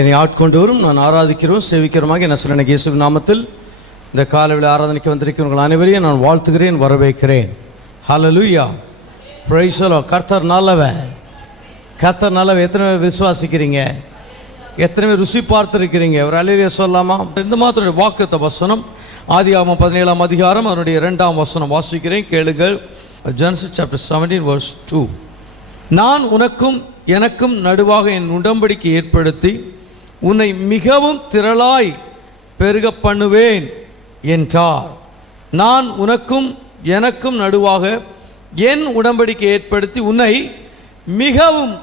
என்னை ஆட்கொண்டவரும் நான் ஆராதிக்கிறோம் சேவிக்கிறோமாக என்ன சொல்ல இயேசு நாமத்தில் இந்த காலையில் ஆராதனைக்கு வந்திருக்கிறவர்கள் அனைவரையும் நான் வாழ்த்துகிறேன், வரவேற்கிறேன். ஹல்லேலூயா, பிரைஸ் தி லார்ட். கர்த்தர் நல்லவர், கர்த்தர் நல்லவர். எத்தனை பேர் விசுவாசிக்கிறீங்க? எத்தனை பேர் ருசி பார்த்துருக்கிறீங்க? ஒரு அல்லேலூயா சொல்லாமா? இந்த மாதிரி வாக்குத்த வசனம் ஆதியாகமம் 17ஆம் அதிகாரம் அதனுடைய 2ஆம் வசனம் வாசிக்கிறேன், கேளுங்கள். Genesis chapter 17 verse 2. நான் உனக்கும் எனக்கும் நடுவாக என் உடன்படிக்கை ஏற்படுத்தி உன்னை மிகவும் திரளாய் பெருக பண்ணுவேன் என்றார். நான் உனக்கும் எனக்கும் நடுவாக என் உடன்படிக்கை ஏற்படுத்தி உன்னை மிகவும்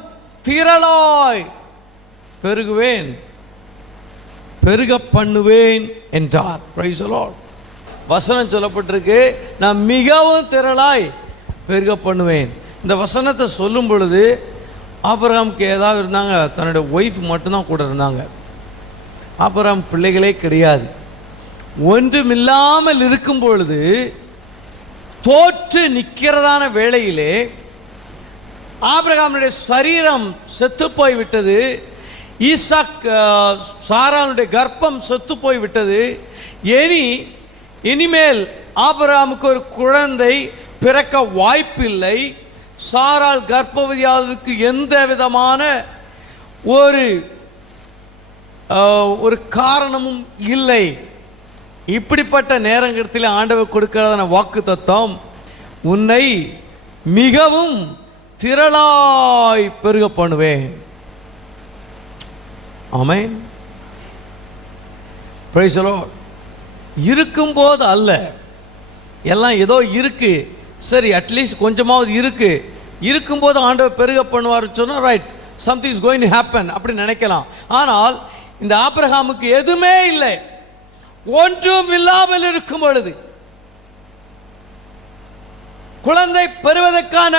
திரளாய் பெருகுவேன், பெருக பண்ணுவேன் என்றார். Price the Lord. வசனம் சொல்லப்பட்டிருக்கு, நான் மிகவும் திரளாய் பெருக பண்ணுவேன். இந்த வசனத்தை சொல்லும் பொழுது ஆபிரகாமுக்கு ஏதாவது இருந்தாங்க, தன்னுடைய ஒய்ஃப் மட்டும்தான் கூட இருந்தாங்க. ஆபிரகாம் பிள்ளைகளே கிடையாது. ஒன்றுமில்லாமல் இருக்கும் பொழுது தோற்று நிற்கிறதான வேளையிலே ஆபிரகாமுடைய சரீரம் செத்து போய்விட்டது. ஈசாக் சாராளுடைய கர்ப்பம் செத்து போய்விட்டது. இனிமேல் ஆபிரகாமுக்கு ஒரு குழந்தை பிறக்க வாய்ப்பில்லை. சாராள் கர்ப்பவதியாவதற்கு எந்த விதமான ஒரு காரணமும் இல்லை. இப்படிப்பட்ட நேரத்தில் ஆண்டவர் கொடுக்கிறதான வாக்கு தத்தம், உன்னை மிகவும் திரளாய் பெருக பண்ணுவேன். ஆமென். Praise the lord. இருக்கும்போது அல்ல, எல்லாம் ஏதோ இருக்கு, சரி அட்லீஸ்ட் கொஞ்சமாவது இருக்கு, இருக்கும்போது ஆண்டவர் பெருக பண்ணுவார் சொன்னால் right, something is going to happen அப்படி நினைக்கலாம். ஆனால் இந்த ஆபிரகாமுக்கு எதுவுமே இல்லை, ஒன்றும் இல்லாமல் இருக்கும் பொழுது, குழந்தை பெறுவதற்கான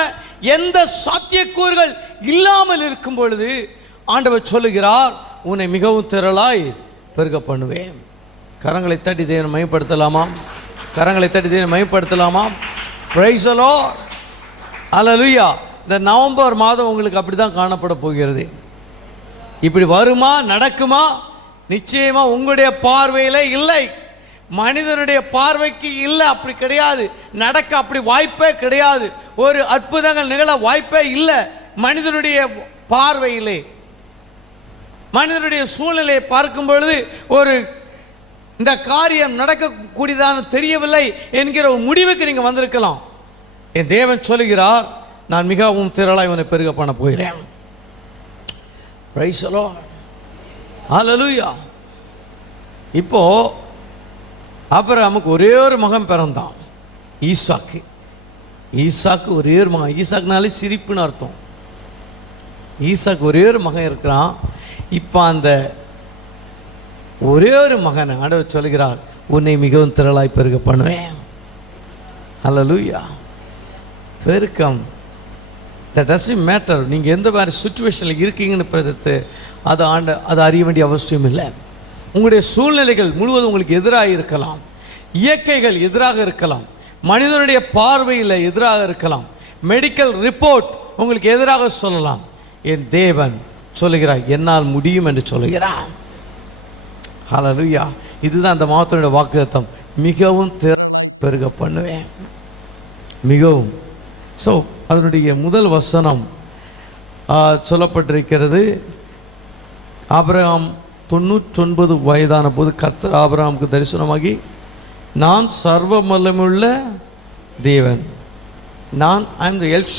எந்த சாத்தியக்கூறுகள் இல்லாமல் இருக்கும் பொழுது ஆண்டவர் சொல்லுகிறார், உன்னை மிகவும் திரளாய் பெருக பண்ணுவேன். கரங்களை தட்டி தேவனை மகிமைப்படுத்தலாமா? கரங்களை தட்டி தேவனை மகிமைப்படுத்தலாமா? Price the lord. ஹல்லேலூயா. இந்த நவம்பர் மாதம் உங்களுக்கு அப்படி தான் காணப்பட போகிறது. இப்படி வருமா, நடக்குமா? நிச்சயமா உங்களுடைய பார்வையில் இல்லை, மனிதனுடைய பார்வைக்கு இல்லை, அப்படி கிடையாது. நடக்க அப்படி வாய்ப்பே கிடையாது. ஒரு அற்புதங்கள் நிகழ வாய்ப்பே இல்லை மனிதனுடைய பார்வையிலே. மனிதனுடைய சூழ்நிலையை பார்க்கும் பொழுது இந்த காரியம் நடக்கக்கூடியதான தெரியவில்லை என்கிற ஒரு முடிவுக்கு நீங்கள் வந்திருக்கலாம். என் தேவன் சொல்லுகிறார், நான் மிகவும் திரளாய் உன்னை பெருக பண்ண போகிறேன். Praise the lord. ஹல்லேலூயா. இப்போ ஆபிரகாமுக்கு ஒரே ஒரு மகன் பிறந்தான், ஈசாக்கு. ஈசாக்கு ஒரே ஒரு மகன். ஈசாக்குனாலே சிரிப்புன்னு அர்த்தம். ஈசாக்கு ஒரே ஒரு மகன் இருக்கிறான். இப்போ அந்த ஒரே ஒரு மகன் ஆண்டவர் சொல்கிறார், உன்னை மிகவும் திரளாய் பெருக பண்ணுவேன். ஹல்லேலூயா. பெருக்கம், தட் டசன்ட் மேட்டர். நீங்கள் எந்த மாதிரி சுச்சுவேஷனில் இருக்கீங்கன்னு அது அறிய வேண்டிய அவசியம் இல்லை. உங்களுடைய சூழ்நிலைகள் முழுவதும் உங்களுக்கு எதிராக இருக்கலாம், இயற்கைகள் எதிராக இருக்கலாம், மனிதனுடைய பார்வையில் எதிராக இருக்கலாம், மெடிக்கல் ரிப்போர்ட் உங்களுக்கு எதிராக சொல்லலாம். என் தேவன் சொல்லுகிறார், என்னால் முடியும் என்று சொல்லுகிறார். ஹல்லேலூயா. இதுதான் அந்த மாதத்தினுடைய வாக்குத்தத்தம், மிகவும் பெருக பண்ணுவேன், மிகவும். ஸோ அதனுடைய முதல் வசனம் சொல்லப்பட்டிருக்கிறது, ஆபிரகாம் 99 வயதான போது கர்த்தர் ஆபிரகாமுக்கு தரிசனமாகி, நான் சர்வ வல்லமையுள்ள தேவன், நான் I am the L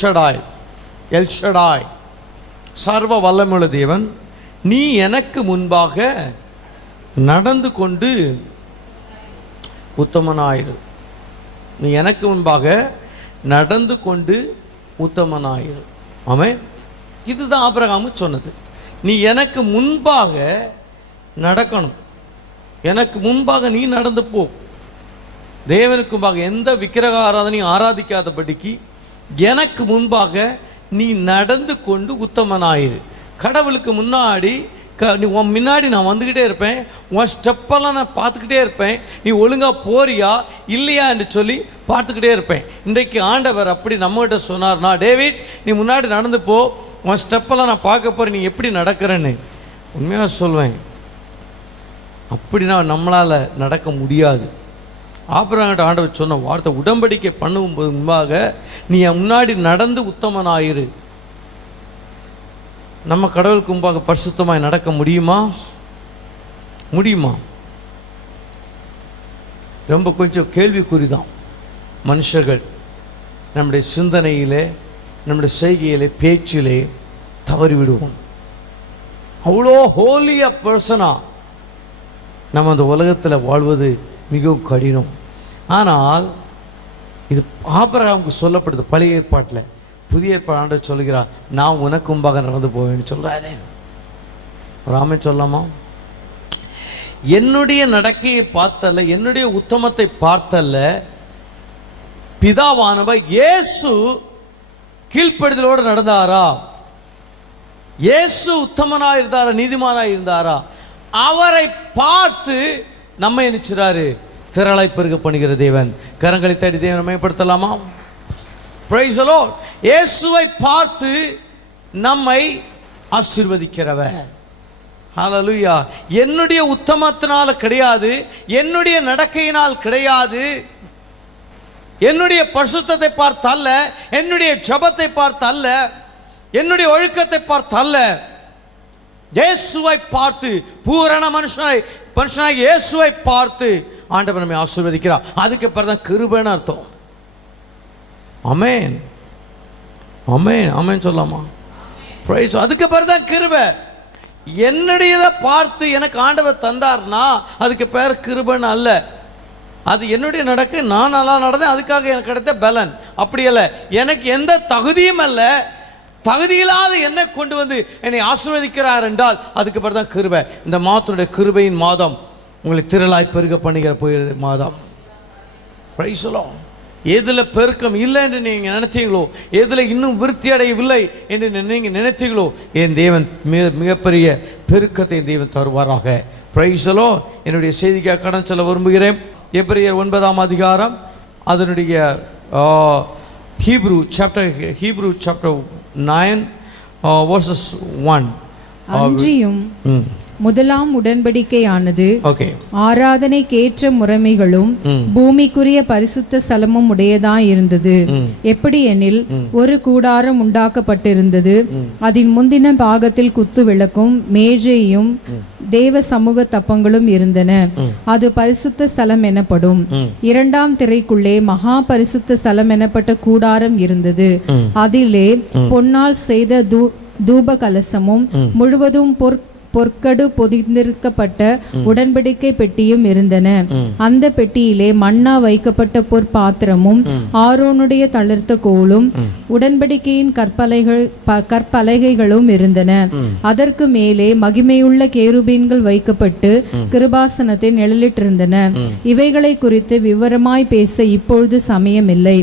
Shaddai, சர்வ வல்லமையுள்ள தேவன், நீ எனக்கு முன்பாக நடந்து கொண்டு உத்தமனாயிரு. நீ எனக்கு முன்பாக நடந்து கொண்டு உத்தமனாயிரு. ஆமென். இதுதான் ஆபிரகாமுக்கு சொன்னது. நீ எனக்கு முன்பாக நடக்கணும், எனக்கு முன்பாக நீ நடந்து போ. தேவனுக்கு முன்பாக எந்த விக்கிரக ஆராதனையும் ஆராதிக்காதபடிக்கு எனக்கு முன்பாக நீ நடந்து கொண்டு உத்தமனாயிரு. கடவுளுக்கு முன்னாடி உன் முன்னாடி நான் வந்துக்கிட்டே இருப்பேன், உன் ஸ்டெப்பெல்லாம் நான் பார்த்துக்கிட்டே இருப்பேன், நீ ஒழுங்காக போறியா இல்லையா என்று சொல்லி பார்த்துக்கிட்டே இருப்பேன். இன்றைக்கு ஆண்டவர் அப்படி நம்மகிட்ட சொன்னார்னா, டேவிட் நீ முன்னாடி நடந்து போ, உன் ஸ்டெப்பெல்லாம் நான் பார்க்க போகிறேன், நீ எப்படி நடக்கிறேன்னு. உண்மையாக சொல்வேன், அப்படின்னா நம்மளால் நடக்க முடியாது. ஆபிரகாம்கிட்ட ஆண்டவர் சொன்ன வார்த்தை, உடன்படிக்கை பண்ணும்போது முன்பாக நீ முன்னாடி நடந்து உத்தமனாயிரு. நம்ம கடவுளுக்கு முன்பாக பரிசுத்தமாய் நடக்க முடியுமா? முடியுமா? ரொம்ப கொஞ்சம் கேள்விக்குறிதான். மனுஷர்கள் நம்முடைய சிந்தனையிலே, நம்முடைய செய்கையிலே, பேச்சிலே தவறி விடுவோம். அவ்வளோ ஹோலியா பர்சனா நம்ம அந்த உலகத்தில் வாழ்வது மிகவும் கடினம். ஆனால் இது ஆபிரகாமுக்கு சொல்லப்படுது பழைய ஏற்பாட்டில். புதிய ஏற்பாடு ஆண்டவர் சொல்கிறார், நான் உனக்கு முன்பாக நடந்து போவேன்னு சொல்கிறாரே. ராமன் சொல்லாமா? என்னுடைய நடக்கையை பார்த்தல்ல, என்னுடைய உத்தமத்தை பார்த்தல்ல, பிதாவானவர் இயேசு கீழ்ப்படுதலோடு நடந்தாரா? இயேசு உத்தமனாக இருந்தாரா? நீதிமானாக இருந்தாரா? அவரை பார்த்து நம்ம நினைச்சாரு திரளாய் பெருக பண்ணுகிற தேவன். கரங்களை தேடி தேவனை மேம்படுத்தலாமா? Price the Lord. இயேசுவை பார்த்து நம்மை ஆசீர்வதிக்கிறவர். ஹல்லேலூயா. என்னுடைய உத்தமத்தினால கிடையாது, என்னுடைய நடக்கையினால் கிடையாது, என்னுடைய பரிசுத்தத்தை பார்த்தல்ல, என்னுடைய ஜெபத்தை பார்த்தல்ல, என்னுடைய ஒழுக்கத்தை பார்த்தல்ல, இயேசுவை பார்த்து, பூரண மனுஷனாய் இயேசுவை பார்த்து ஆண்டவர் நம்மை ஆசீர்வதிக்கிறார். அதுக்கு பிறகு கிருபைன்னு அர்த்தம். ஆமென், ஆமென், ஆமென் சொல்லாமா? பிரைஸ். அதுக்கு பிறகுதான் கிருபை. என்னுடையதை பார்த்து எனக்கு ஆண்டவர் தந்தார்னா அதுக்கு பேர் கிருபைன்னு அல்ல. அது என்னுடைய நடக்க, நான் நல்லா நடந்தேன், அதுக்காக எனக்கு கிடைத்த பலன். அப்படி அல்ல. எனக்கு எந்த தகுதியும் அல்ல, தகுதியில்லாத என்னை கொண்டு வந்து என்னை ஆசீர்வதிக்கிறார் என்றால் அதுக்கு பிறகு தான் கிருபை. இந்த மாதத்துடைய கிருபையின் மாதம் உங்களை திரளாய் பெருக பண்ணுகிற போகிற மாதம். Price the Lord. எதில் பெருக்கம் இல்லை என்று நீங்கள் நினைத்தீங்களோ, எதில் இன்னும் விருத்தி அடையவில்லை என்று நீங்கள் நினைத்தீங்களோ, என் தேவன் மிகப்பெரிய பெருக்கத்தை தேவன் தருவாராக. Praise the lord. என்னுடைய செய்திக்காக கடன் செல்ல விரும்புகிறேன். எபிரேயர் 9ஆம் அதிகாரம், அதனுடைய ஹீப்ரூ சாப்டர் 9 verses 1. அன்றியும் முதலாம் உடன்படிக்கையானது ஆராதனைக்கேற்ற முறைமைகளும் பூமிக்குரிய பரிசுத்த ஸ்தலமும் உடையதாய் இருந்தது. எப்படி எனில், ஒரு கூடாரம் உண்டாக்கப்பட்டிருந்தது. அதன் முந்தின பாகத்தில் குத்து விளக்கும் மேஜையும் தேவ சமூக தப்பங்களும் இருந்தன. அது பரிசுத்த ஸ்தலம் எனப்படும். இரண்டாம் திரைக்குள்ளே மகா பரிசுத்த ஸ்தலம் எனப்பட்ட கூடாரம் இருந்தது. அதிலே பொன்னால் செய்த தூப கலசமும் முழுவதும் பொற்கடு பொதிந்திருக்கப்பட்ட உடன்படிக்கை பெட்டியும் இருந்தன. அந்த பெட்டியிலே மன்னா வைக்கப்பட்ட பொற்பாத்திரமும் ஆரோனுடைய தளிர்த்த கோலும் உடன்படிக்கையின் கற்பலகைகளும் இருந்தன. அதற்கு மேலே மகிமையுள்ள கேருபீன்கள் வைக்கப்பட்டு கிருபாசனத்தை நிழலிட்டிருந்தன. இவைகளை குறித்து விவரமாய் பேச இப்பொழுது சமயமில்லை.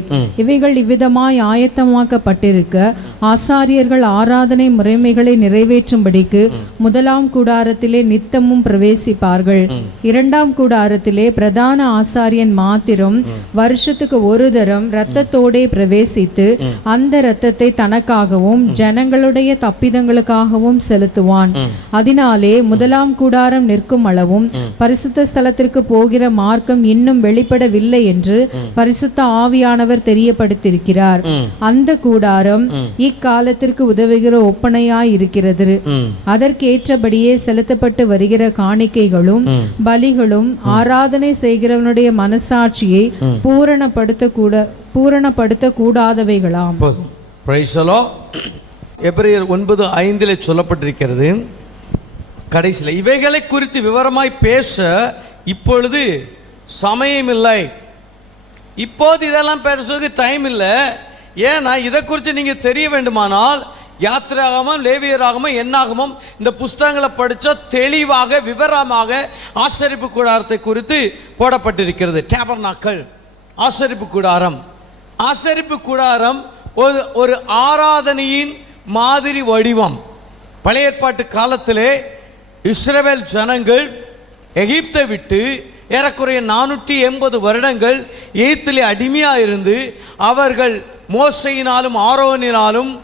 இவைகள் இவ்விதமாய் ஆயத்தமாக்கப்பட்டிருக்க ஆசாரியர்கள் ஆராதனை முறைமைகளை நிறைவேற்றும்படிக்கு முதலாம் கூடாரத்திலே நித்தமும் பிரவேசிப்பார்கள். இரண்டாம் கூடாரத்திலே பிரதான ஆசாரியன் மாத்திரம் வருஷத்துக்கு ஒரு தரம் இரத்தத்தோடே பிரவேசித்து அந்த இரத்தத்தை தனக்காகவும் ஜனங்களுடைய தப்பிதங்களுக்காகவும் செலுத்துவான். அதனாலே முதலாம் கூடாரம் நிற்கும் அளவும் பரிசுத்த ஸ்தலத்திற்கு போகிற மார்க்கம் இன்னும் வெளிப்படவில்லை என்று பரிசுத்த ஆவியானவர் தெரியப்படுத்தியிருக்கிறார். அந்த கூடாரம் இக்காலத்திற்கு உதவுகிற ஒப்பனையாய் இருக்கிறது. அதற்கேற்றபடியே செலுத்தப்பட்டு வருகிற காணிக்கைகளும் பலிகளும் ஆராதனை செய்கிறவனுடைய மனசாட்சியை பூரணப்படுத்த கூடாதவைகளாம். எபிரேயர் 9:5 சொல்லப்பட்டிருக்கிறது. கடைசியில் இவைகளை குறித்து விவரமாய் பேச இப்பொழுது சமயமில்லை. இப்போது இதெல்லாம் பேசுறதுக்கு டைம் இல்லை. ஏன்னா இதை குறித்து நீங்க தெரிய வேண்டுமானால் யாத்திராகமும் லேவியராகமும் என்னாகமும் இந்த புஸ்தகங்களை படித்தா தெளிவாக விவரமாக ஆசரிப்பு கூடாரத்தை குறித்து போடப்பட்டிருக்கிறது. டேபர்நாக்கள், ஆசரிப்பு கூடாரம். ஆசரிப்பு கூடாரம் ஒரு ஆராதனையின் மாதிரி வடிவம். பழைய ஏற்பாட்டு காலத்திலே இஸ்ரவேல் ஜனங்கள் எகிப்தை விட்டு ஏறக்குறைய 480 வருடங்கள் எகிப்திலே அடிமையாக இருந்து அவர்கள் மோசையினாலும் ஆரோனினாலும்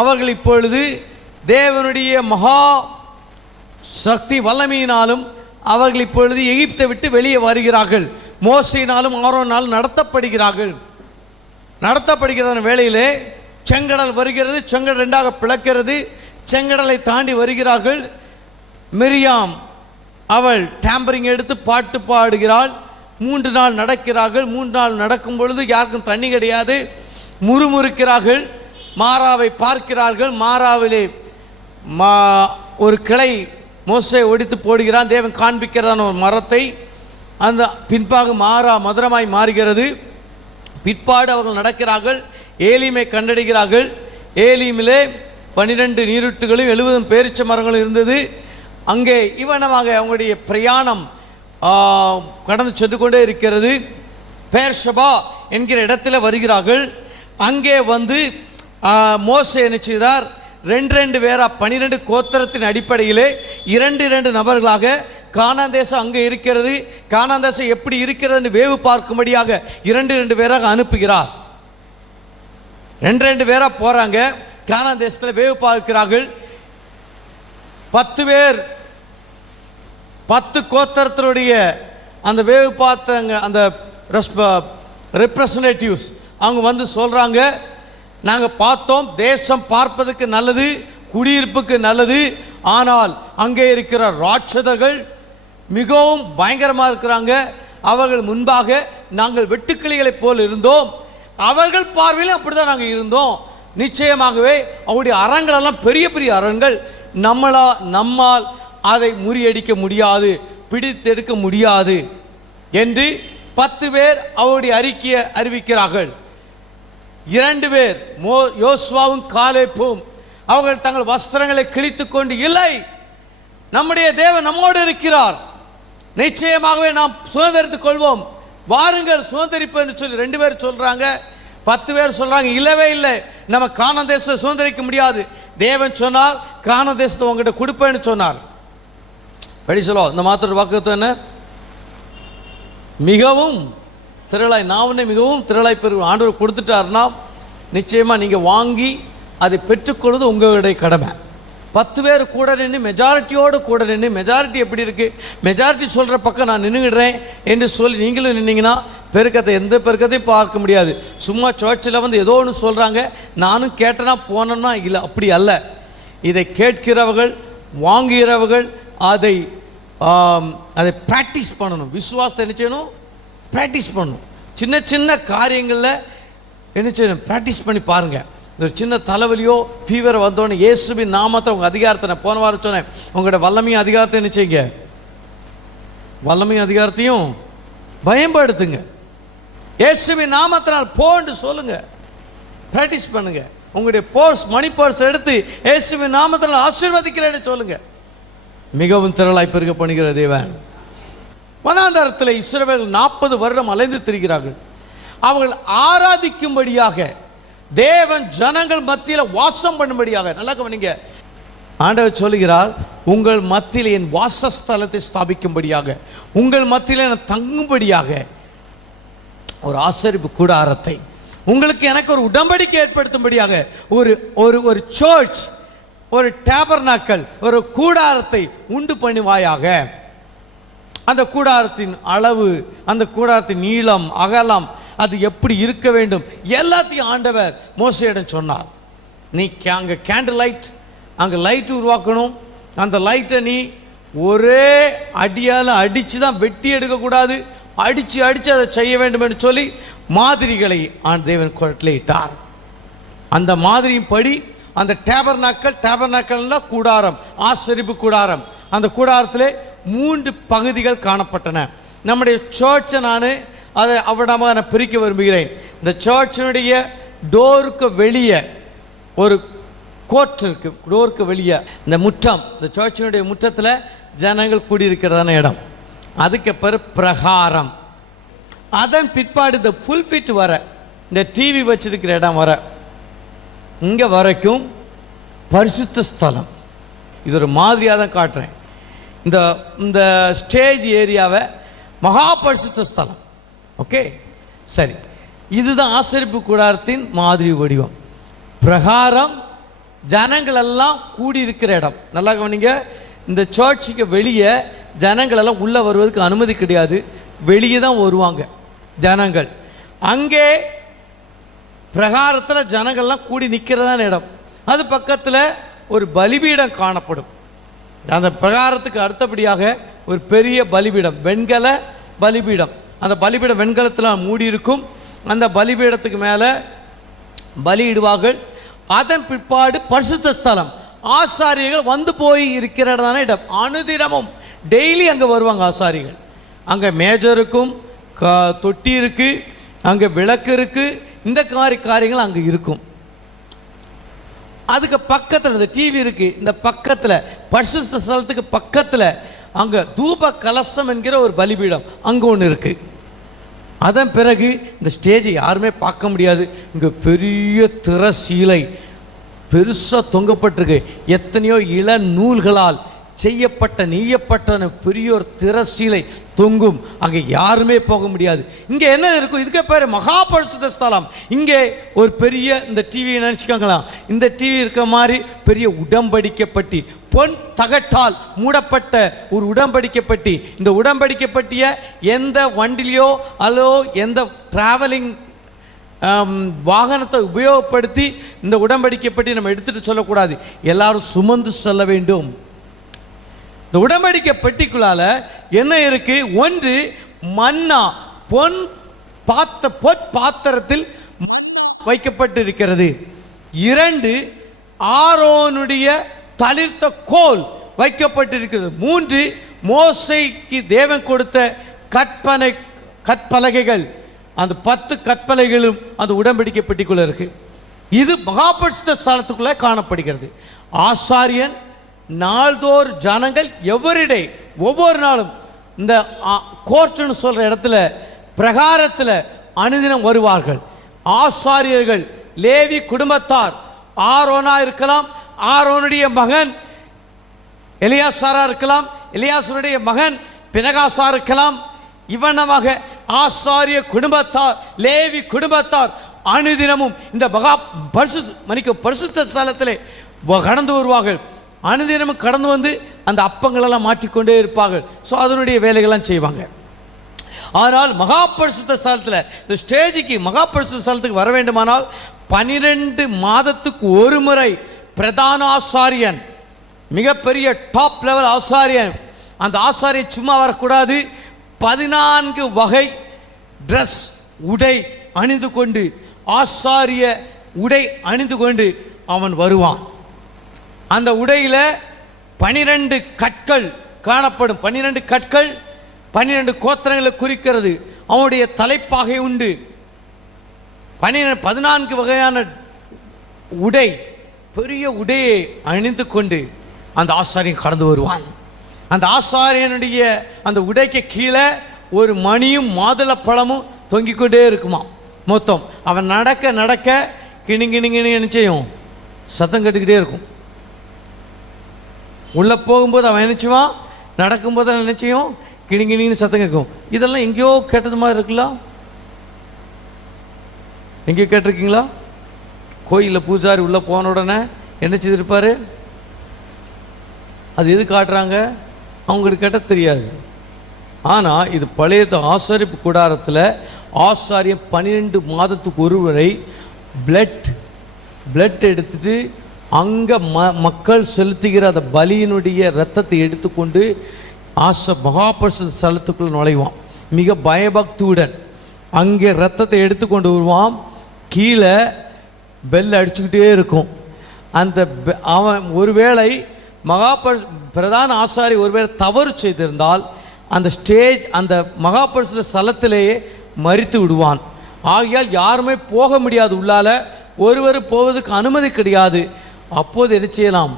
அவர்கள் இப்பொழுது தேவனுடைய மகா சக்தி வல்லமையினாலும் அவர்கள் இப்பொழுது எகிப்தை விட்டு வெளியே வருகிறார்கள். மோசேயினாலும் ஆரோனாலும் நடத்தப்படுகிற வேளையிலே செங்கடல் வருகிறது. செங்கடல் ரெண்டாக பிளக்கிறது. செங்கடலை தாண்டி வருகிறார்கள். மிரியாம் அவள் டேம்பரிங் எடுத்து பாட்டு பாடுகிறாள். 3 நாள் நடக்கிறார்கள். 3 நாள் நடக்கும் பொழுது யாருக்கும் தண்ணி கிடையாது. முறுமுறுக்கிறார்கள். மாறாவை பார்க்கிறார்கள். மாறாவிலே ஒரு கிளை மோசே ஒடித்து போடுகிறான். தேவன் காண்பிக்கிறதான ஒரு மரத்தை. அந்த பின்பாக மாறா மதுரமாய் மாறுகிறது. பிற்பாடு அவர்கள் நடக்கிறார்கள். ஏலீமை கண்டடைகிறார்கள். ஏலீமிலே 12 நீரூற்றுகளும் 70 பேரிச்ச மரங்களும் இருந்தது. அங்கே இவனமாக அவங்களுடைய பிரயாணம் கடந்து சென்று கொண்டே இருக்கிறது. பேர்ஷபா என்கிற இடத்துல வருகிறார்கள். அங்கே வந்து மோசே என்ன செய்கிறார், 2 பேரா 12 கோத்திரத்தின் அடிப்படையிலே 2 நபர்களாக கானான் தேசம் அங்கே இருக்கிறது, கானான் தேசம் எப்படி இருக்கிறது வேவு பார்க்கும்படியாக 2 பேராக அனுப்புகிறார். 2 பேரா போறாங்க. கானான் தேசத்தில் வேவு பார்க்கிறார்கள். 10 பேர் 10 கோத்திரத்தினுடைய அந்த வேவு பார்த்தங்க அந்த ரெப்ரசன்டேட்டிவ்ஸ் அவங்க வந்து சொல்றாங்க, நாங்கள் பார்த்தோம், தேசம் பார்ப்பதற்கு நல்லது, குடியிருப்புக்கு நல்லது, ஆனால் அங்கே இருக்கிற ராட்சதர்கள் மிகவும் பயங்கரமாக இருக்கிறாங்க. அவர்கள் முன்பாக நாங்கள் வெட்டுக்கிளிகளைப் போல் இருந்தோம், அவர்கள் பார்வையில் அப்படிதான் நாங்கள் இருந்தோம். நிச்சயமாகவே அவருடைய அரண்களெல்லாம் பெரிய பெரிய அரண்கள், நம்மால் அதை முறியடிக்க முடியாது, பிடித்தெடுக்க முடியாது என்று 10 பேர் அவருடைய அறிக்கையை அறிவிக்கிறார்கள். 2 பேர் யோசுவாவும் காலேப்பும் அவர்கள் தங்கள் வஸ்திரங்களை கிழித்து கொண்டு, இல்லை, நம்முடைய தேவன் நம்மோடு இருக்கிறார், நிச்சயமாகவே நாம் சுதந்திரித்துக் கொள்வோம், வாருங்கள் சுதந்திரிப்போம் என்று சொல்லி 2 பேர் சொல்றாங்க. 10 பேர் சொல்றாங்க, இல்லவே இல்லை, நம்ம கானான் தேசத்தை சுதந்திரிக்க முடியாது, தேவன் சொன்னார் கானான் தேசத்தை உங்ககிட்ட கொடுப்பேன்னு சொன்னார். படி சொல்லுவோம். இந்த மாத்திர வாக்குத்தம் என்ன? மிகவும் திரளாய், நான் உன்னை மிகவும் திரளாய் பெறுவேன். ஆண்டவர் கொடுத்துட்டாருன்னா நிச்சயமாக நீங்கள் வாங்கி அதை பெற்றுக்கொள்வது உங்களுடைய கடமை. 10 பேர் கூட நின்று மெஜாரிட்டியோடு கூட நின்று, மெஜாரிட்டி எப்படி இருக்குது, மெஜாரிட்டி சொல்கிற பக்கம் நான் நின்றுடுறேன் என்று சொல்லி நீங்களும் நின்னீங்கன்னா பெருக்கத்தை எந்த பெருக்கத்தையும் பார்க்க முடியாது. சும்மா சர்ச்சில் வந்து ஏதோ ஒன்று சொல்கிறாங்க, நானும் கேட்டேன்னா போனோம்னா இல்லை, அப்படி அல்ல. இதை கேட்கிறவர்கள் வாங்குகிறவர்கள் அதை ப்ராக்டிஸ் பண்ணணும். விசுவாசத்தை என்ன செய்யணும்? ப்ராக்டிஸ் பண்ணணும். சின்ன சின்ன காரியங்களில் என்ன செய்யணும்? ப்ராக்டிஸ் பண்ணி பாருங்கள். ஒரு சின்ன தலைவலியோ ஃபீவர் வந்தோடனே இயேசுவின் நாமத்தை உங்கள் அதிகாரத்தை, நான் போன வாரம் சொன்னேன், உங்களோட வல்லமையும் அதிகாரத்தை என்ன செய்யுங்க, வல்லமையும் அதிகாரத்தையும் பயன்படுத்துங்க. இயேசுவின் நாமத்தினால் போன்னு சொல்லுங்க, ப்ராக்டிஸ் பண்ணுங்க. உங்களுடைய மணி பர்ஸ் எடுத்து இயேசுவின் நாமத்தினால் ஆசீர்வதிக்கிறேன்னு சொல்லுங்க. மிகவும் திரளாய் பெருக பண்ணுகிற தேவன். வனாந்தரத்தில் இஸ்ரவேல் 40 வருடம் அலைந்து திரிகிறார்கள். அவர்கள் ஆராதிக்கும்படியாக, தேவன் ஜனங்கள் மத்தியில் வாசம் பண்ணும்படியாக. நல்லா கவனிங்க, ஆண்டவர் சொல்லுகிறார், உங்கள் மத்தியில் என் வாசஸ்தலத்தை ஸ்தாபிக்கும்படியாக, உங்கள் மத்தியில் என தங்கும்படியாக ஒரு ஆசரிப்பு கூடாரத்தை, உங்களுக்கு எனக்கு ஒரு உடன்படிக்கை ஏற்படுத்தும்படியாக ஒரு சர்ச், ஒரு டேபர்நாக்கல், ஒரு கூடாரத்தை உண்டு பண்ணுவாயாக. அந்த கூடாரத்தின் அளவு, அந்த கூடாரத்தின் நீளம், அகலம், அது எப்படி இருக்க வேண்டும், எல்லாத்தையும் ஆண்டவர் மோசேயிடம் சொன்னார். நீ அங்கே கேண்டில் லைட், அங்கே லைட் உருவாக்கணும். அந்த லைட்டை நீ ஒரே அடியால் அடித்து தான், வெட்டி எடுக்கக்கூடாது, அடித்து அதை செய்ய வேண்டும் என்று சொல்லி மாதிரிகளை தேவன் கட்டளையிட்டார். அந்த மாதிரியின் படி அந்த டேபர்நாக்கல்னா கூடாரம், ஆசரிப்பு கூடாரம், அந்த கூடாரத்திலே 3 பகுதிகள் காணப்பட்டன. நம்முடைய சர்ச்சை நான் அதை அவ்வளவு நான் பிரிக்க விரும்புகிறேன். இந்த சர்ச்சினுடைய டோருக்கு வெளியே ஒரு கோர்ட் இருக்கு. டோருக்கு வெளியே இந்த முற்றம், இந்த சர்ச்சினுடைய முற்றத்தில் ஜனங்கள் கூடியிருக்கிறதான இடம், அதுக்கு பிறகு பிரகாரம், அதன் பிற்பாடு இந்த ஃபுல் ஃபிட் வர, இந்த டிவி வச்சிருக்கிற இடம் வர, இங்கே வரைக்கும் பரிசுத்த ஸ்தலம். இது ஒரு மாதிரியாக தான் காட்டுறேன். இந்த ஸ்டேஜ் ஏரியாவை மகா பரிசுத்த ஸ்தலம். ஓகே, சரி, இதுதான் ஆசரிப்பு கூடாரத்தின் மாதிரி வடிவம். பிரகாரம் ஜனங்கள் எல்லாம் கூடியிருக்கிற இடம். நல்லா கவனிங்க, இந்த சர்ச்சுக்கு வெளியே ஜனங்களெல்லாம் உள்ளே வருவதற்கு அனுமதி கிடையாது. வெளியே தான் வருவாங்க ஜனங்கள். அங்கே பிரகாரத்தில் ஜனங்கள்லாம் கூடி நிற்கிறதான இடம். அது பக்கத்தில் ஒரு பலிபீடம் காணப்படும். அந்த பிரகாரத்துக்கு அடுத்தபடியாக ஒரு பெரிய பலிபீடம், வெண்கல பலிபீடம். அந்த பலிபீடம் வெண்கலத்தில் மூடி இருக்கும். அந்த பலிபீடத்துக்கு மேலே பலியிடுவார்கள். அதன் பிற்பாடு பரிசுத்த ஸ்தலம், ஆசாரியர்கள் வந்து போய் இருக்கிறதான இடம். அனுதினமும் டெய்லி அங்கே வருவாங்க ஆசாரிகள். அங்கே மேஜர் இருக்கும், தொட்டி இருக்கு, அங்கே விளக்கு இருக்கு, இந்த காரியங்கள் அங்கே இருக்கும். அதுக்கு பக்கத்தில் இந்த டிவி இருக்கு. இந்த பக்கத்தில் பரிசுத்த ஸ்தலத்துக்கு பக்கத்தில் அங்கே தூப கலசம் என்கிற ஒரு பலிபீடம் அங்கே ஒன்று இருக்கு. அதன் பிறகு இந்த ஸ்டேஜை யாருமே பார்க்க முடியாது. இங்கே பெரிய திரசீலை பெருசாக தொங்கப்பட்டிருக்கு. எத்தனையோ இள நூல்களால் செய்யப்பட்ட நெய்யப்பட்ட பெரிய ஒரு திரசீலை தொங்கும். அங்கே யாருமே போக முடியாது. இங்கே என்ன இருக்கும்? இதுக்கு பேர் மகா பரிசுத்த ஸ்தலம். இங்கே ஒரு பெரிய இந்த டிவியை நினச்சிக்கோங்களா, இந்த டிவி இருக்க மாதிரி பெரிய உடன்படிக்கை பெட்டி, பொன் தகட்டால் மூடப்பட்ட ஒரு உடன்படிக்கை பெட்டி. இந்த உடன்படிக்கை பெட்டியை எந்த வண்டிலையோ அல்லோ எந்த டிராவலிங் வாகனத்தை உபயோகப்படுத்தி இந்த உடன்படிக்கை பெட்டி நம்ம எடுத்துகிட்டு சொல்லக்கூடாது. எல்லாரும் சுமந்து செல்ல வேண்டும். இந்த உடன்படிக்கை பெட்டிக்குள்ளால என்ன இருக்கு? ஒன்று மன்னா, பொன் பாத்திரத்தில் வைக்கப்பட்டு இருக்கிறது. 2 ஆரோனுடைய தளிர்த்த கோல் வைக்கப்பட்டிருக்கிறது. 3 மோசேக்கு தேவன் கொடுத்த கற்பலகைகள், அந்த 10 கற்பலகைகளும் அந்த உடன்படிக்கை பெட்டிக்குள்ள இருக்கு. இது மகா பரிசுத்த ஸ்தலத்துக்குள்ள காணப்படுகிறது. ஆசாரியன் நாள்தோறு ஜனங்கள் எவரிடே ஒவ்வொரு நாளும் இந்த கோர்ட்டுன்னு சொல்ற இடத்துல பிரகாரத்தில் அனுதினம் வருவார்கள். ஆசாரியர்கள் லேவி குடும்பத்தார், ஆரோனா இருக்கலாம், ஆரோனுடைய மகன் எலியாசாரா இருக்கலாம், எலியாசருடைய மகன் பினகாசா இருக்கலாம். இவனமாக ஆசாரிய குடும்பத்தார், லேவி குடும்பத்தார் அனுதினமும் இந்த பரிசுத்த ஸ்தலத்திலே கடந்து வருவார்கள். அனுதினமும் கடந்து வந்து அந்த அப்பங்களெல்லாம் மாற்றிக்கொண்டே இருப்பார்கள். ஸோ அதனுடைய வேலைகள்லாம் செய்வாங்க. ஆனால் மகா பரிசுத்த ஸ்தலத்தில் இந்த ஸ்டேஜுக்கு மகா பரிசுத்த ஸ்தலத்துக்கு வர வேண்டுமானால் 12 மாதத்துக்கு ஒரு முறை பிரதான ஆசாரியன், மிகப்பெரிய டாப் லெவல் ஆசாரியன், அந்த ஆசாரியன் சும்மா வரக்கூடாது. 14 வகை ட்ரெஸ் உடை அணிந்து கொண்டு, ஆசாரிய உடை அணிந்து கொண்டு அவன் வருவான். அந்த உடையில் 12 கற்கள் காணப்படும். 12 கற்கள் 12 கோத்திரங்களை குறிக்கிறது. அவனுடைய தலைப்பாகை உண்டு. 14 வகையான உடை, பெரிய உடையை அணிந்து கொண்டு அந்த ஆசாரியன் கடந்து வருவான். அந்த ஆசாரியனுடைய அந்த உடைக்கு கீழே ஒரு மணியும் மாதுளை பழமும் தொங்கிக் கொண்டே இருக்குமா. மொத்தம் அவன் நடக்க நடக்க கிணிங்கிணிங்கிணி நிச்சயம் சத்தம் கட்டுக்கிட்டே இருக்கும். உள்ளே போகும்போது அவன் நினைச்சுவான், நடக்கும்போது அவன் நினைச்சையும் கிணிங்கிணின்னு சத்தம் கேட்கும். இதெல்லாம் எங்கேயோ கேட்டது மாதிரி இருக்குல்ல? எங்கேயோ கேட்டிருக்கீங்களா? கோயிலில் பூஜாரி உள்ளே போன உடனே என்ன செய்திருப்பார்? அது எது காட்டுறாங்க அவங்களுக்கு கேட்ட தெரியாது. ஆனால் இது பழைய ஆசாரிப்பு கூடாரத்தில் ஆசாரியம் 12 மாதத்துக்கு ஒரு முறை பிளட் எடுத்துட்டு அங்கே மக்கள் செலுத்துகிற அந்த பலியினுடைய இரத்தத்தை எடுத்துக்கொண்டு மகாபரிசுத்த ஸ்தலத்துக்குள்ள நுழைவான். மிக பயபக்தியுடன் அங்கே இரத்தத்தை எடுத்துக்கொண்டு வருவான். கீழே பெல் அடிச்சுக்கிட்டே இருக்கும். அந்த அவன் ஒருவேளை பிரதான ஆசாரி ஒருவேளை தவறு செய்திருந்தால் அந்த ஸ்டேஜ் அந்த மகாபரிசுத்த ஸ்தலத்திலேயே மரித்து விடுவான். ஆகையால் யாருமே போக முடியாது, உள்ளால ஒருவர் போவதற்கு அனுமதி கிடையாது. அப்போது என்ன செய்யலாம்?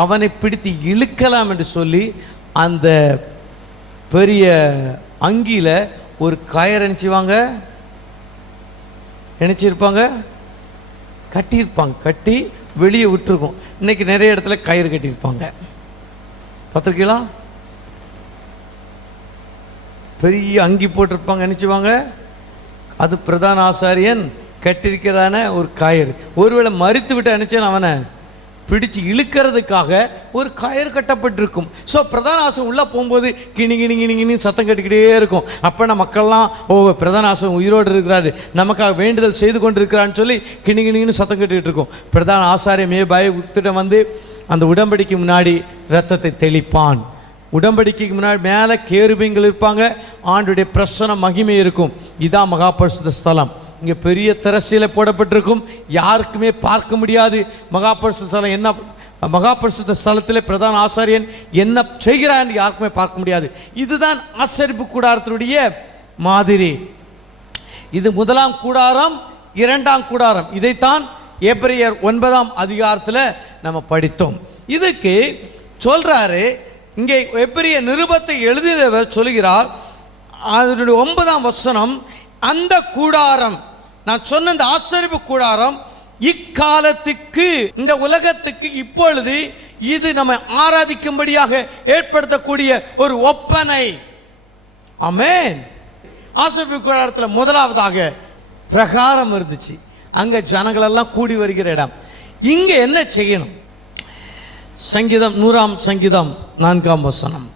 அவனை பிடித்து இழுக்கலாம் என்று சொல்லி அந்த பெரிய அங்கியில் ஒரு கயிறு நினைச்சிருப்பாங்க, கட்டியிருப்பாங்க. கட்டி வெளியே விட்டுருக்கும். இன்னைக்கு நிறைய இடத்துல கயிறு கட்டியிருப்பாங்க, பார்த்துருக்கீங்களா? பெரிய அங்கி போட்டிருப்பாங்க, நினைச்சுவாங்க அது பிரதான ஆசாரியன் கட்டியிருக்கிறதான ஒரு கயிறு. ஒருவேளை மறித்து விட்டு நினைச்சேன் அவனை பிடிச்சு இழுக்கிறதுக்காக ஒரு கயிறு கட்டப்பட்டிருக்கும். ஸோ பிரதான ஆசனம் உள்ளே போகும்போது கிணி கிணி கிணி கிணி சத்தம் கட்டிக்கிட்டே இருக்கும். அப்போ மக்கள்லாம் ஓ பிரதான ஆசனம் உயிரோடு இருக்கிறாரு, நமக்காக வேண்டுதல் செய்து கொண்டு இருக்கிறான்னு சொல்லி கிணி கிணின்னு சத்தம் கட்டிக்கிட்டு இருக்கும். பிரதான ஆசாரியமே பயத்திட்ட வந்து அந்த உடன்படிக்கை முன்னாடி இரத்தத்தை தெளிப்பான். உடன்படிக்கைக்கு முன்னாடி மேலே கேருபீன்கள் இருப்பாங்க, ஆண்டுடைய பிரசன்ன மகிமை இருக்கும். இதான் மகா பரிசுத்த ஸ்தலம். இங்கே பெரிய திரசீலை போடப்பட்டிருக்கும், யாருக்குமே பார்க்க முடியாது. மகா பரிசுத்த ஸ்தலம் என்ன, மகா பரிசுத்த ஸ்தலத்தில் பிரதான ஆசாரியன் என்ன செய்கிறான் என்று யாருக்குமே பார்க்க முடியாது. இதுதான் ஆசரிப்பு கூடாரத்தினுடைய மாதிரி. இது முதலாம் கூடாரம், இரண்டாம் கூடாரம். இதைத்தான் எபிரேயர் 9ஆம் அதிகாரத்தில் நம்ம படித்தோம். இதுக்கு சொல்றாரு இங்கே எபிரேய நிருபத்தை எழுதினவர் சொல்கிறார், அதனுடைய 9ஆம் வசனம், அந்த கூடாரம், நான் சொன்ன இந்த ஆசரிப்பு கூடாரம் இக்காலத்துக்கு, இந்த உலகத்துக்கு இப்பொழுது இது நம்ம ஆராதிக்கும்படியாக ஏற்படுத்தக்கூடிய ஒரு ஒப்பனை. ஆமென். ஆசரிப்பு கூடாரத்தில் முதலாவதாக பிரகாரம் இருந்துச்சு, அங்க ஜனங்கள் எல்லாம் கூடி வருகிற இடம். இங்க என்ன செய்யணும்? சங்கீதம் 100ஆம் சங்கீதம் 4ஆம் வசனம்.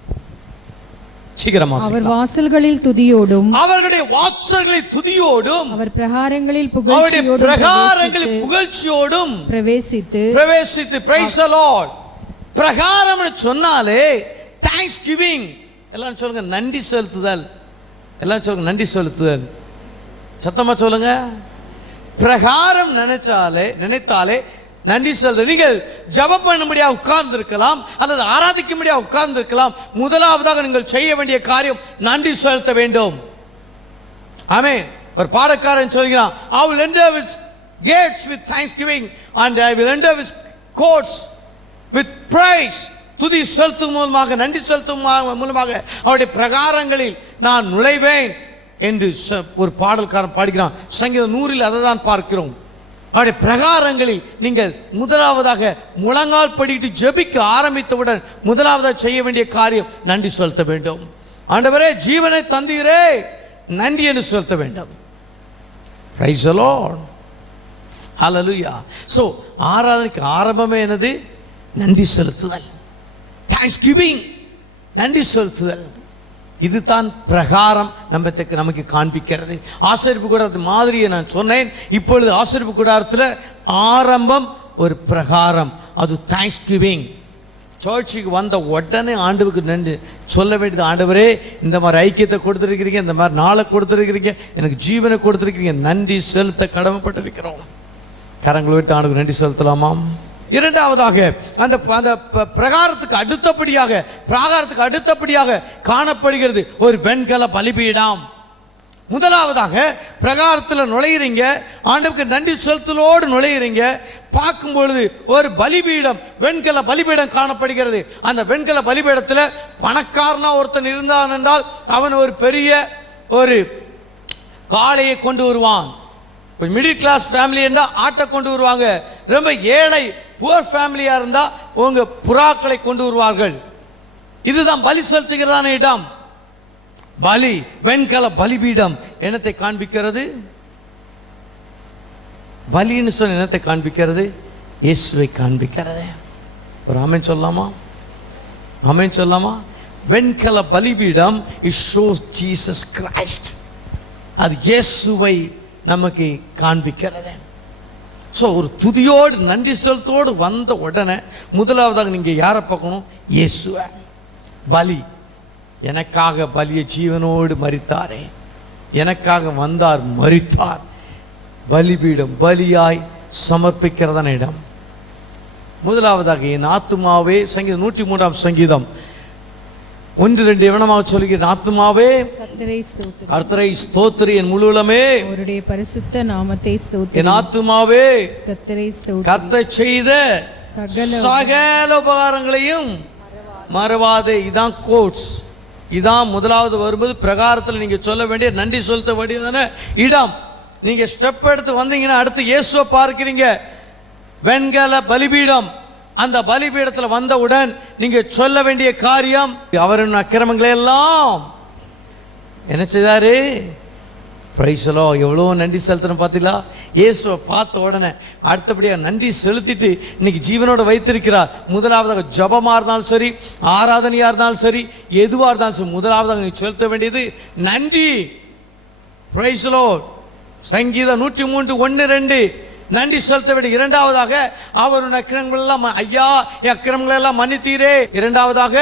அவர் வாசல்களில் துதியோடும், அவர்களுடைய வாசல்களில் துதியோடும், அவர் பிரகாரங்களில் புகழ்ச்சியோடும் பிரவேசித்து praise the Lord. பிரகாரம் சொன்னாலே தேங்க்ஸ் கிவிங். எல்லாம் சொல்லுங்க நன்றி செலுத்துதல். எல்லாம் சொல்லுங்க நன்றி செலுத்துதல். சத்தமா சொல்லுங்க. பிரகாரம் நினைத்தாலே நன்றி செலுத்த. நீங்கள் ஜெபம் பண்ணும்படியாக உட்கார்ந்து இருக்கலாம் அல்லது ஆராதிக்கும்படியாக உட்கார்ந்து இருக்கலாம். முதலாவதாக நீங்கள் செய்ய வேண்டிய காரியம் நன்றி செலுத்த வேண்டும். ஆமென். ஒரு பாடக்காரன் சொல்கிறான், I will enter his gates with thanksgiving and I will enter his courts with praise. துதி செலுத்தும் மூலமாக, நன்றி செலுத்தும் மூலமாக அவருடைய பிரகாரங்களில் நான் நுழைவேன் என்று ஒரு பாடல்காரன் பாடுகிறான். சங்கீதம் 100 அதை தான் பார்க்கிறோம். அவருடைய பிரகாரங்களில் நீங்கள் முதலாவதாக முழங்கால் படிட்டு ஜெபிக்க ஆரம்பித்தவுடன் முதலாவதாக செய்ய வேண்டிய காரியம் நன்றி செலுத்த வேண்டும். ஆண்டவரே ஜீவனை தந்தீரே, நன்றி என்று செலுத்த வேண்டும். Praise the Lord. Hallelujah. So ஆராதனைக்கு ஆரம்பமே என்னது? நன்றி செலுத்துதல், Thanksgiving, நன்றி செலுத்துதல். இதுதான் பிரகாரம் நமக்கு காண்பிக்கிறது. ஆசரிப்பு கூடாரத்து மாதிரியை நான் சொன்னேன். இப்பொழுது ஆசரிப்பு கூடாரத்தில் ஆரம்பம் ஒரு பிரகாரம், அது தேங்க்ஸ்கிவிங். சர்ச்சுக்கு வந்த உடனே ஆண்டவருக்கு நன்றி சொல்ல வேண்டியது. ஆண்டவரே இந்த மாதிரி ஐக்கியத்தை கொடுத்துருக்கிறீங்க, இந்த மாதிரி நாளை கொடுத்துருக்கிறீங்க, எனக்கு ஜீவனை கொடுத்துருக்கிறீங்க, நன்றி செலுத்த கடமைப்பட்டிருக்கிறோம். கரங்களை வைத்து ஆண்டவருக்கு நன்றி செலுத்தலாமாம். இரண்டாவதாக அந்த பிரகாரத்துக்கு அடுத்தபடியாக காணப்படுகிறது ஒரு வெண்கல பலிபீடம். முதலாவதாக பிரகாரத்தில் நுழையிறீங்க, ஆண்டவருக்கு நன்றி செலுத்தலோடு நுழையிறீங்க. பார்க்கும் பொழுது ஒரு பலிபீடம், வெண்கல பலிபீடம் காணப்படுகிறது. அந்த வெண்கல பலிபீடத்தில் பணக்காரனா ஒருத்தன் இருந்தான் என்றால் அவன் ஒரு பெரிய ஒரு காளையை கொண்டு வருவான். மிடில் கிளாஸ் ஃபேமிலி என்றால் ஆட்டை கொண்டு வருவாங்க. ரொம்ப ஏழை புவர் ஃபேமிலியாக இருந்தால் உங்க புறாக்களை கொண்டு வருவார்கள். இதுதான் பலி செலுத்துகிறதான இடம். பலி, வெண்கல பலிபீடம் என்னத்தை காண்பிக்கிறது? பலின்னு சொன்ன என்னத்தை காண்பிக்கிறது? இயேசுவை காண்பிக்கிறது. ஒரு ஆமென் சொல்லலாமா? ஆமென் சொல்லலாமா? வெண்கல பலிபீடம் இட் ஷோஸ் ஜீசஸ் கிரைஸ்ட். அது இயேசுவை நமக்கு காண்பிக்கிறது. ஸோ ஒரு துதியோடு நன்றி செலுத்தோடு வந்த உடனே முதலாவதாக நீங்கள் யாரை பார்க்கணும்? இயேசுவை. பலி, எனக்காக பலிய ஜீவனோடு மரித்தாரே, எனக்காக வந்தார், மரித்தார். பலிபீடம், பலியாய் சமர்ப்பிக்கிறதான இடம். முதலாவதாக என் ஆத்துமாவே, சங்கீதம் 103ஆம் சங்கீதம் 1-2 எவனமாக சொல்லுகிறேன், ஆத்துமாவே கர்த்தரை ஸ்தோத்திரி, என் முழு உள்ளமே அவருடைய பரிசுத்த நாமத்தை ஸ்தோத்திரி. என் ஆத்துமாவே கர்த்தரை ஸ்தோத்திரி, கர்த்தர் செய்த சகல உபகாரங்களையும் மறவாதே. இதான் கோட்ஸ். இதான் முதலாவது வரும்போது பிரகாரத்தில் நீங்க சொல்ல வேண்டிய நன்றி செலுத்த வேண்டியதான இடம். நீங்க ஸ்டெப் எடுத்து வந்தீங்கன்னா அடுத்து இயேசுவை பார்க்கிறீங்க. வெண்கல பலிபீடம். அந்த பலிபீடத்தில் வந்தவுடன் நீங்க சொல்ல வேண்டிய காரியம், அவரின் அக்கிரமங்களை எல்லாம் என்ன செய்தாரு? பிரைஸலோ, எவ்வளோ நன்றி செலுத்தணும் பார்த்தீங்களா? இயேசுவை பார்த்த உடனே அடுத்தபடியாக நன்றி செலுத்திட்டு இன்னைக்கு ஜீவனோட வைத்திருக்கிறார். முதலாவதாக ஜபமாக இருந்தாலும் சரி, ஆராதனையாக இருந்தாலும் சரி, எதுவாக இருந்தாலும் சரி, முதலாவதாக நீ செலுத்த வேண்டியது நன்றி. பிரைஸலோ, சங்கீதம் 103:1-2 நன்றி செலுத்த வேண்டிய. இரண்டாவதாக அவருடைய அக்கிரமங்கள் எல்லாம், ஐயா என் அக்கிரமங்களை எல்லாம் மன்னித்தீரே. இரண்டாவதாக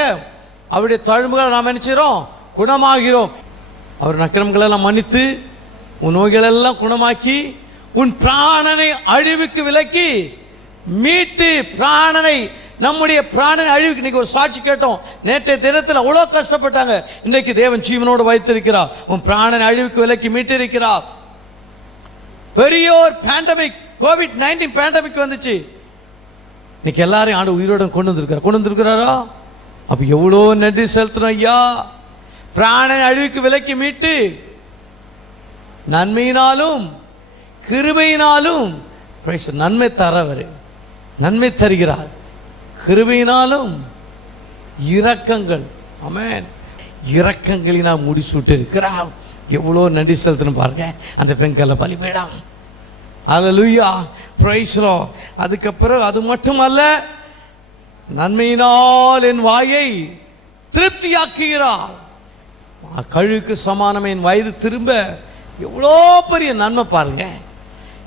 அவருடைய தழும்புகளை நாம் நினைச்சிரோம் குணமாகிறோம். அவருடைய அக்கிரமங்களை எல்லாம் மன்னித்து உன் நோய்களெல்லாம் குணமாக்கி உன் பிராணனை அழிவுக்கு விலக்கி மீட்டு பிராணனை, நம்முடைய பிராணனை அழிவுக்கு. இன்னைக்கு ஒரு சாட்சி கேட்டோம், நேற்றைய தினத்தில் அவ்வளோ கஷ்டப்பட்டாங்க, இன்றைக்கு தேவன் ஜீவனோடு வைத்திருக்கிறார், உன் பிராணனை அழிவுக்கு விலக்கி மீட்டு இருக்கிறார். பெரிய ஒரு பேண்டமிக், COVID-19 பேண்டமிக் வந்துச்சு, இன்னைக்கு எல்லாரையும் ஆண்டு உயிரோட கொண்டு வந்திருக்கிறாரா? அப்போ எவ்வளோ நன்றி செலுத்தணும் ஐயா. பிராணனை அழிவுக்கு விலக்கி மீட்டு நன்மையினாலும் கிருபையினாலும், நன்மை தரவர், நன்மை தருகிறார், கிருபையினாலும் இரக்கங்கள், ஆமென், இரக்கங்களினால் முடிசூட்டு இருக்கிறார். எவ்வளோ நன்றி செலுத்தணும் பாருங்க அந்த வெண்கல பலிபீடம். அல்லேலூயா, பிரைஸ் தி லார்ட். அதுக்கப்புறம் அது மட்டுமல்ல, நன்மையினால் என் வாயை திருப்தியாக்குகிறார். கழுகுக்கு சமானம் என் வயது திரும்ப. எவ்வளோ பெரிய நன்மை பாருங்க.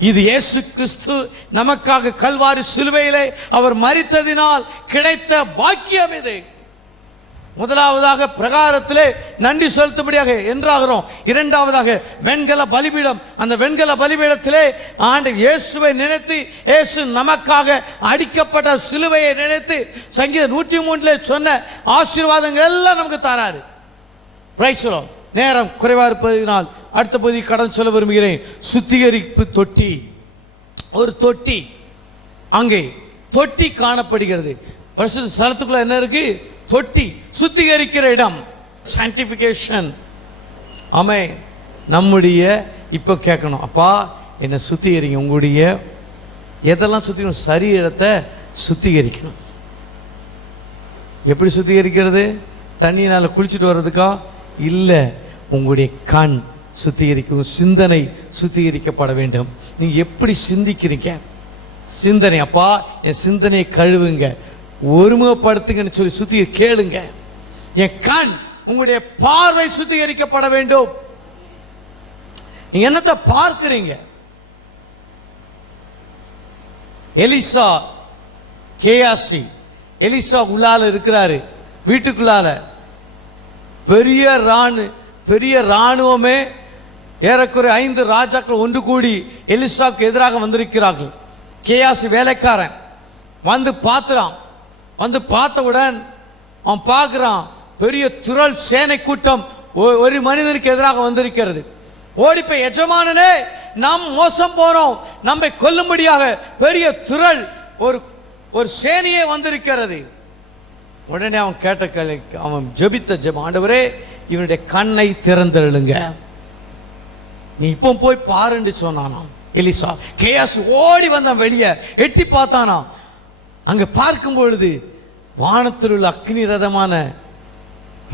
இது இயேசு கிறிஸ்து நமக்காக கல்வாரி சிலுவையிலே அவர் மரித்ததினால் கிடைத்த பாக்கியம் இது. முதலாவதாக பிரகாரத்திலே நன்றி செலுத்தும்படியாக என்றாகிறோம். இரண்டாவதாக வெண்கல பலிபீடம். அந்த வெண்கல பலிபீடத்திலே ஆண்டு இயேசுவை நினைத்து, இயேசு நமக்காக அடிக்கப்பட்ட சிலுவையை நினைத்து சங்கீதம் 103 சொன்ன ஆசீர்வாதங்கள் எல்லாம் நமக்கு தராரு. Price the Lord. நேரம் குறைவாக இருப்பதினால் அடுத்த பகுதி கடன் சொல்ல விரும்புகிறேன். சுத்திகரிப்பு தொட்டி. ஒரு தொட்டி, அங்கே தொட்டி காணப்படுகிறது. பரிசுத்த ஸ்தலத்துக்குள்ள என்ன இருக்கு? தொட்டி, சுத்திகரிக்கிற இடம், சான்டிஃபிகேஷன். ஆமே, நம்முடைய இப்போ கேட்கணும், அப்பா என்னை சுத்திகரிங்க. உங்களுடைய எதெல்லாம் சுத்திகரிக்கணும்? சரீரத்தை சுத்திகரிக்கணும். எப்படி சுத்திகரிக்கிறது? தண்ணியினால் குளிச்சுட்டு வர்றதுக்கா? இல்லை, உங்களுடைய கண் சுத்திகரிக்கும், சிந்தனை சுத்திகரிக்கப்பட வேண்டும். நீங்கள் எப்படி சிந்திக்கிறீங்க? சிந்தனை, அப்பா என் சிந்தனையை கழுவுங்க, ஒருமுகப்படுத்துங்கன்னு சொல்லி சுத்திகரி கேளுங்க. என் கண், உங்களுடைய பார்வை சுத்திகரிக்கப்பட வேண்டும். நீங்க என்னத்தை பார்க்கிறீங்க? எலிசா, கேயாசி, எலிசா உள்ளால இருக்கிறாரு, வீட்டுக்குள்ளால பெரிய இராணுவமே, ஏறக்குறை 5 ராஜாக்கள் ஒன்று கூடி எலிசாவுக்கு எதிராக வந்திருக்கிறார்கள். கேயாசி வேலைக்காரன் வந்து பார்த்துறான். வந்து பார்த்தவுடன் அவன் பார்க்குறான், பெரிய திரள் சேனை கூட்டம் ஒரு மனிதனுக்கு எதிராக வந்திருக்கிறது. ஓடிப்போய், எஜமானனே நாம் மோசம் போனோம், நம்மை கொல்லும்படியாக பெரிய திரள் ஒரு சேனையே வந்திருக்கிறது. உடனே அவன் கேட்ட கேள்வி, அவன் ஜெபித்த ஜெபம், ஆண்டவரே இவனுடைய கண்ணை திறந்தெழுங்க, நீ இப்போ போய் பாருன்னு சொன்னானாம் எலிசா. கேயாசி ஓடி வந்தான், வெளியே எட்டி பார்த்தானா. அங்கே பார்க்கும் பொழுது வானத்தில் உள்ள அக்னி ரதமான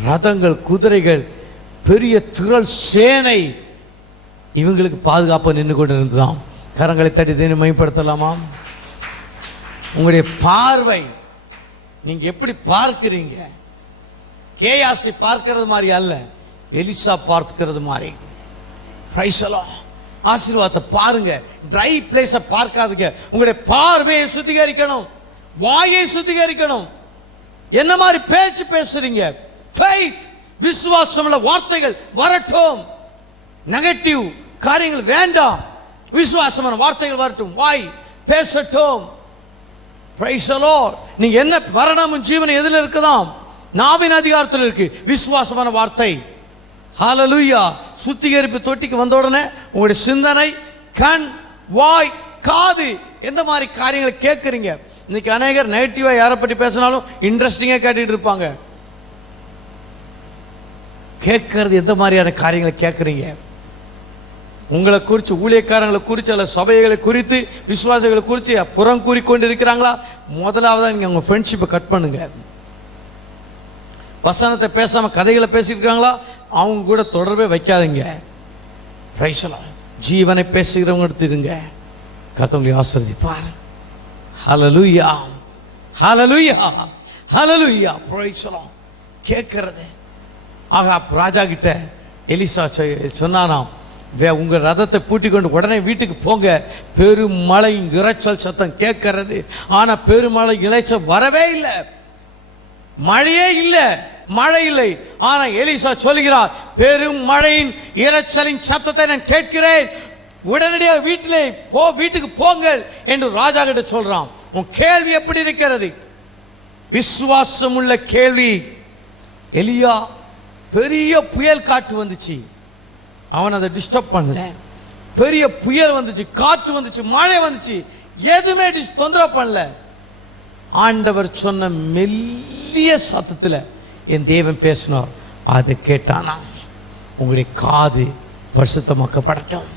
ரதங்கள், குதிரைகள், பெரிய திரள் சேனை இவங்களுக்கு பாதுகாப்பாக நின்று கொண்டு இருந்ததாம். கரங்களை தட்டி தேனி மையப்படுத்தலாமாம். உங்களுடைய பார்வை நீங்க எப்படி பார்க்கிறீங்க? கேயாசி பார்க்கிறது மாதிரி அல்ல, எலிசா பார்க்கிறது மாதிரி. Price the Lord. ஆசீர்வாதத்தை பாருங்க, ட்ரை பிளேஸை பார்க்காதீங்க. உங்களுடைய பார்வையை சுத்திகரிக்கணும், வாயை சுத்திகரிக்கணும். என்ன மாதிரி பேச்சு பேசுறீங்க? ஃபெய்த், விசுவாசமுள்ள வார்த்தைகள் வரட்டும். நெகட்டிவ் காரியங்கள் வேண்டாம், விசுவாசமான வார்த்தைகள் வரட்டும், வாய் பேசட்டும். Price the Lord. நீங்க என்ன மரணமும் ஜீவனும் எதில் இருக்குதாம்? நாவின் அதிகாரத்தில் இருக்கு, விசுவாசமான வார்த்தை. ஹalleluya. சுத்திகரிப்பு தொட்டிக்கு வந்த உடனே உங்களுடைய சிந்தனை, கண், வாய், காது, எந்த மாதிரி காரியங்களை கேட்குறீங்க? இன்னைக்கு அநேகர் நெகட்டிவா யாரை பற்றி பேசினாலும் இன்ட்ரெஸ்டிங்கா கேட்டுட்டு இருப்பாங்க. கேட்கறது எந்த மாதிரியான காரியங்களை கேட்குறீங்க? உங்களை குறித்து, ஊழியக்காரங்களை குறித்து, அல்ல சபைகளை குறித்து, விசுவாசிகளை குறித்து புறம் கூறிக்கொண்டு இருக்கிறாங்களா? முதலாவதாக நீங்கள் உங்கள் ஃப்ரெண்ட்ஷிப்பை கட் பண்ணுங்க. வசனத்தை பேசாமல் கதைகளை பேசியிருக்காங்களா? அவங்க கூட தொடர்பே வைக்காதீங்க. Praise the lord. ஜீவனை பேசுகிறவங்க எடுத்துருங்க, கர்த்தர் ஆசீர்வதிப்பார். Hallelujah, hallelujah, hallelujah. Praise the lord. கேட்கிறது ஆகாப் ராஜா கிட்ட எலிசா சொன்னானாம், உங்கள் ரதத்தை பூட்டிக் கொண்டு உடனே வீட்டுக்கு போங்க, பெருமழை இரைச்சல் சத்தம் கேட்கறது. ஆனால் பெருமழை இரைச்சல் வரவே இல்லை, மழையே இல்லை, மழை இல்லை. ஆனால் எலிசா சொல்கிறார், பெரும் மழையின் இரைச்சலின் சத்தத்தை நான் கேட்கிறேன், உடனடியாக வீட்டுக்கு போங்கள் என்று ராஜா கிட்ட சொல்றான். உன் கேள்வி எப்படி இருக்கிறது? விசுவாசம் உள்ள கேள்வி. எலியா பெரிய புயல் காற்று வந்துச்சு, அவன் அதை டிஸ்டர்ப் பண்ணல. பெரிய புயல் வந்துச்சு, காற்று வந்துச்சு, மழை வந்துச்சு, எதுவுமே தொந்தரவு பண்ணல. ஆண்டவர் சொன்ன மெல்லிய சத்தத்தில் என் தேவன் பேசினார், அதை கேட்டானா. உங்களுடைய காது பரிசுத்தமாக்கப்படட்டும்.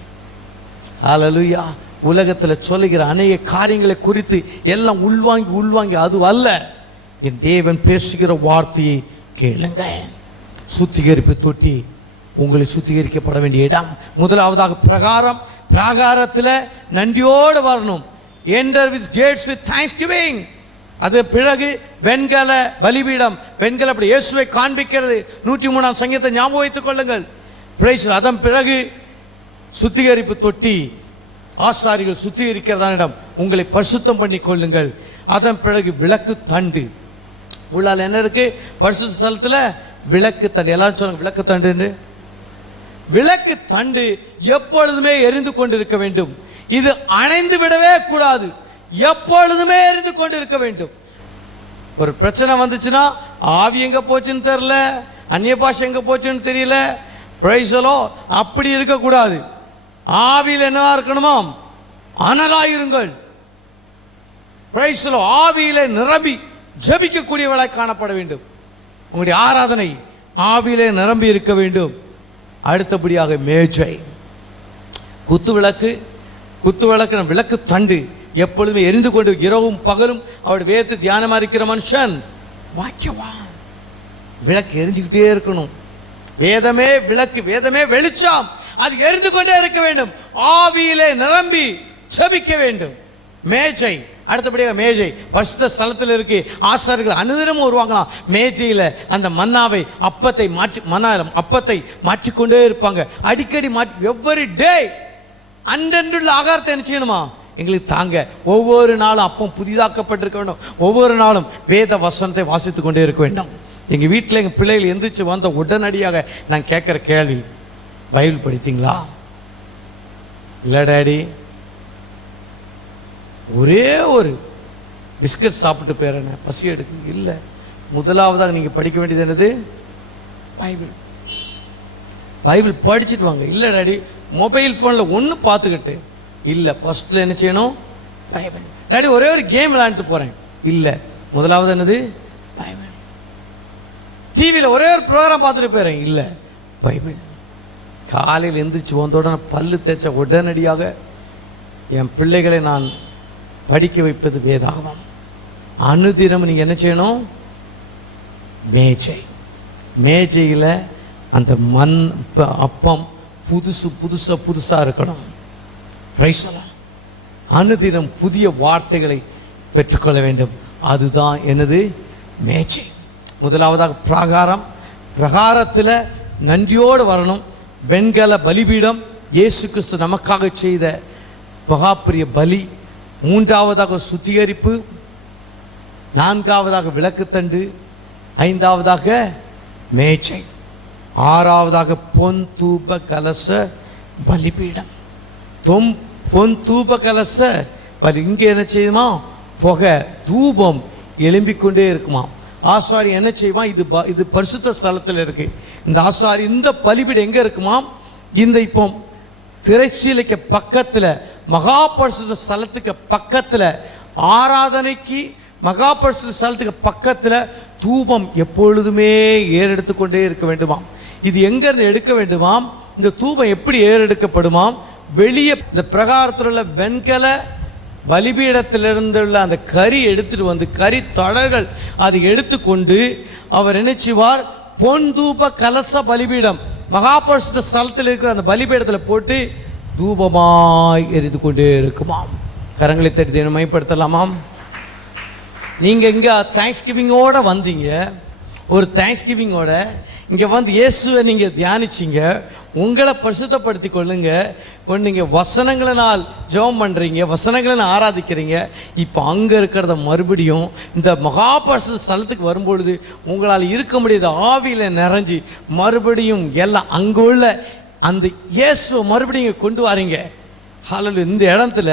ஹல்லேலூயா. உலகத்தில் சொல்லுகிற அநேக காரியங்களை குறித்து எல்லாம் உள்வாங்கி அது அல்ல. என் தேவன் பேசுகிற வார்த்தையை கேளுங்க. சுத்திகரிப்பு தொட்டி உங்களை சுத்திகரிக்கப்பட வேண்டிய இடம். முதலாவதாக பிரகாரத்தில் நன்றியோடு வரணும். Enter with gates with thanksgiving. அது பிறகு வெண்கல பலிபீடம். வெண்கல அப்படி இயேசுவை காண்பிக்கிறது. 103ஆம் சங்கீதத்தை ஞாபகம் வைத்துக் கொள்ளுங்கள். பிரைஸ். அதன் பிறகு சுத்திகரிப்பு தொட்டி, ஆசாரிகள் சுத்திகரிக்கிறதான இடம். உங்களை பரிசுத்தம் பண்ணி கொள்ளுங்கள். அதன் பிறகு விளக்கு தண்டு. உள்ளால் என்ன இருக்கு? பரிசுத்த ஸ்தலத்தில் விளக்கு தண்டு. எல்லாரும் சொல்லுங்க விளக்கு தண்டு என்று. விளக்கு தண்டு எப்பொழுதுமே எரிந்து கொண்டிருக்க வேண்டும். இது அணைந்து விடவே கூடாது, எப்பொழுதுமே எரிந்து கொண்டு இருக்க வேண்டும். ஒரு பிரச்சனை வந்துச்சுன்னா ஆவி எங்க போச்சுன்னு தெரியல, அந்நிய பாஷை எங்க போச்சுன்னு தெரியல, பிரைஸலோ அப்படி இருக்கக்கூடாது. ஆவியில் என்னவா இருக்கணுமோ அனலாயிருங்கள். பிரைஸலோ ஆவியிலே நிரம்பி ஜெபிக்கக்கூடியவளாய் காணப்பட வேண்டும். உங்களுடைய ஆராதனை ஆவியிலே நிரம்பி இருக்க வேண்டும். அடுத்தபடியாக மேஜை, குத்துவிளக்கு விளக்கு தண்டு எப்பொழுதுமே எரிந்து கொண்டு இரவும் பகலும் அவருடைய வேதத்தை தியானமாக இருக்கிற மனுஷன் வாக்கியவான். விளக்கு எரிஞ்சுக்கிட்டே இருக்கணும். வேதமே விளக்கு, வேதமே வெளிச்சம், அது எரிந்து கொண்டே இருக்க வேண்டும். ஆவியிலே நிரம்பி ஜெபிக்க வேண்டும். மேஜை, அடுத்தபடியாக மேஜை பரிசுத்த ஸ்தலத்தில் இருக்கு. ஆசாரியர்கள் அனுதினமும் வருவாங்களாம். மேஜையில் அந்த மன்னாவை அப்பத்தை மாற்றிக்கொண்டே இருப்பாங்க. அடிக்கடி எவ்வரி டே அன்றன்றுள்ள ஆகாரத்தை என்ன செய்யணுமா? எங்களுக்கு தாங்க. ஒவ்வொரு நாளும் அப்பம் புதிதாக்கப்பட்டிருக்க வேண்டும். ஒவ்வொரு நாளும் வேத வசனத்தை வாசித்து கொண்டே இருக்க வேண்டும். எங்கள் வீட்டில் எங்கள் பிள்ளைகள் எந்திரிச்சு வந்த உடனடியாக நான் கேட்குற கேள்வி, பைபிள் படித்தீங்களா? இல்லை டாடி, ஒரே ஒரு பிஸ்கட் சாப்பிட்டு போயிறேன், பசி எடுக்கு. இல்லை, முதலாவதாக நீங்கள் படிக்க வேண்டியது என்னது? பைபிள் படிச்சுட்டு வாங்க. இல்லை டாடி, மொபைல் ஃபோனில் ஒன்று பார்த்துக்கிட்டு. இல்லை, ஃபஸ்ட்டில் என்ன செய்யணும்? பைபிள். டாடி, ஒரே ஒரு கேம் விளையாண்டுட்டு போகிறேன். இல்லை, முதலாவது என்னது? பைபிள். டிவியில் ஒரே ஒரு ப்ரோக்ராம் பார்த்துட்டு போயிறேன். இல்லை, பைபிள். காலையில் எந்திரிச்சு வந்தோடனே பல்லு தேய்ச்ச உடனடியாக என் பிள்ளைகளை நான் படிக்க வைப்பது வேதாகமம். அனுதினம் நீங்கள் என்ன செய்யணும்? மேஜையில் அந்த மண் அப்பம் புதுசாக இருக்கணும். பிரைஸ்லாம். அனுதினம் புதிய வார்த்தைகளை பெற்றுக்கொள்ள வேண்டும். அதுதான் என்னது? மேஜை. முதலாவதாக பிரகாரத்தில் நன்றியோடு வரணும். வெண்கல பலிபீடம், இயேசு கிறிஸ்து நமக்காக செய்த மகாபிரிய பலி. மூன்றாவதாக சுத்திகரிப்பு, நான்காவதாக விளக்குத்தண்டு, ஐந்தாவதாக மேஜை, ஆறாவதாக பொன் தூப கலச பலிபீடம். பொன் தூப கலச பலி. இங்கே என்ன செய்யுமா? புகை தூபம் எழும்பிக்கொண்டே இருக்குமா. ஆசாரி என்ன செய்வான்? இது பரிசுத்த ஸ்தலத்தில் இருக்கு. இந்த ஆசாரி இந்த பலிபீடம் எங்கே இருக்குமா? இந்த இப்போ திரைச்சீலைக்கு பக்கத்தில், மகா பரிசுத்த ஸ்தலத்துக்கு பக்கத்தில், ஆராதனைக்கு மகா பரிசுத்த ஸ்தலத்துக்கு பக்கத்தில் தூபம் எப்பொழுதுமே ஏறெடுத்து கொண்டே இருக்க வேண்டுமாம். இது எங்கேருந்து எடுக்க வேண்டுமாம்? இந்த தூபம் எப்படி ஏறெடுக்கப்படுமாம்? வெளியே இந்த பிரகாரத்தில் உள்ள வெண்கல பலிபீடத்திலிருந்துள்ள அந்த கறி எடுத்துட்டு வந்து, கறி தடர்கள் அதை எடுத்துக்கொண்டு அவர் என்ன செய்வார்? பொன் தூப கலச பலிபீடம், மகாபரிசுத்த ஸ்தலத்தில் இருக்கிற அந்த பலிபீடத்தில் போட்டு தூபமாய் எரிந்து கொண்டே இருக்குமாம். கரங்களை தட்டி தேவனை மையப்படுத்தலாமாம். நீங்கள் இங்கே தேங்க்ஸ்கிவிங்கோடு வந்தீங்க, ஒரு தேங்க்ஸ்கிவிங்கோட இங்கே வந்து இயேசுவை நீங்கள் தியானிச்சிங்க, உங்களை பரிசுத்தப்படுத்தி கொள்ளுங்க. நீங்கள் வசனங்களினால் ஜெபம் பண்ணுறீங்க, வசனங்களை ஆராதிக்கிறீங்க. இப்போ அங்கே இருக்கிறத மறுபடியும் இந்த மகாபரிசுத்த ஸ்தலத்துக்கு வரும்பொழுது உங்களால் இருக்க முடியாத ஆவியில் நிறைஞ்சி மறுபடியும் எல்லாம் அங்கே உள்ள அந்த இயேசுவை மறுபடியும் இங்கே கொண்டு வரீங்க. ஹல்லேலூயா. இந்த இடத்துல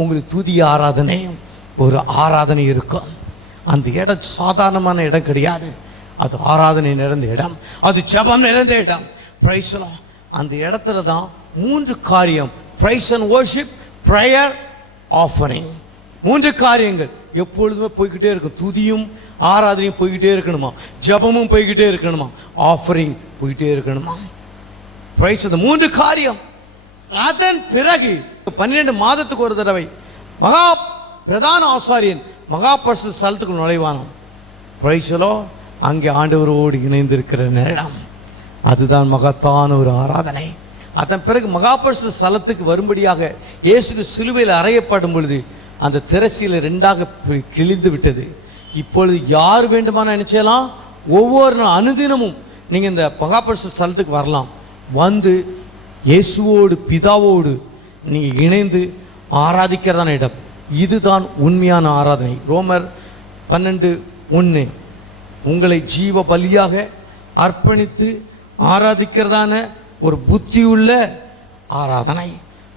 உங்களுக்கு துதி ஆராதனை, ஒரு ஆராதனை இருக்கும். அந்த இடம் சாதாரணமான இடம் கிடையாது, அது ஆராதனை நிறைந்த இடம், அது ஜெபம் நிறைந்த இடம். Praise the Lord. அந்த இடத்துல தான் 3 காரியம், praise and worship, prayer, offering. 3 காரியங்கள் எப்பொழுதுமே போய்கிட்டே இருக்கும். துதியும் ஆராதனையும் போய்கிட்டே இருக்கணுமா, ஜெபமும் போய்கிட்டே இருக்கணுமா, ஆஃபரிங் போய்கிட்டே இருக்கணுமா. பிரைஸ். அந்த 3 காரியம். அதன் பிறகு 12 மாதத்துக்கு ஒரு தடவை மகா பிரதான ஆசாரியன் மகாபரிசுத்த ஸ்தலத்துக்கு நுழைவானாம். Price the Lord. அங்கே ஆண்டவரோடு இணைந்திருக்கிற நேரம், அதுதான் மகத்தான ஒரு ஆராதனை. அதன் பிறகு மகாபரிசுத்த ஸ்தலத்துக்கு வரும்படியாக இயேசுக்கு சிலுவையில் அறையப்படும் பொழுது அந்த திரைச்சீலை 2ஆக கிழிந்து விட்டது. இப்பொழுது யார் வேண்டுமானால் நினைச்சலாம், ஒவ்வொரு நாள் அனுதினமும் நீங்கள் இந்த மகாபரிசுத்த ஸ்தலத்துக்கு வரலாம். வந்து இயேசுவோடு பிதாவோடு நீங்கள் இணைந்து ஆராதிக்கிறதான இடம். இதுதான் உண்மையான ஆராதனை. ரோமர் 12:1 உங்களை ஜீவ பலியாக அர்ப்பணித்து ஆராதிக்கிறதான ஒரு புத்தியுள்ள ஆராதனை.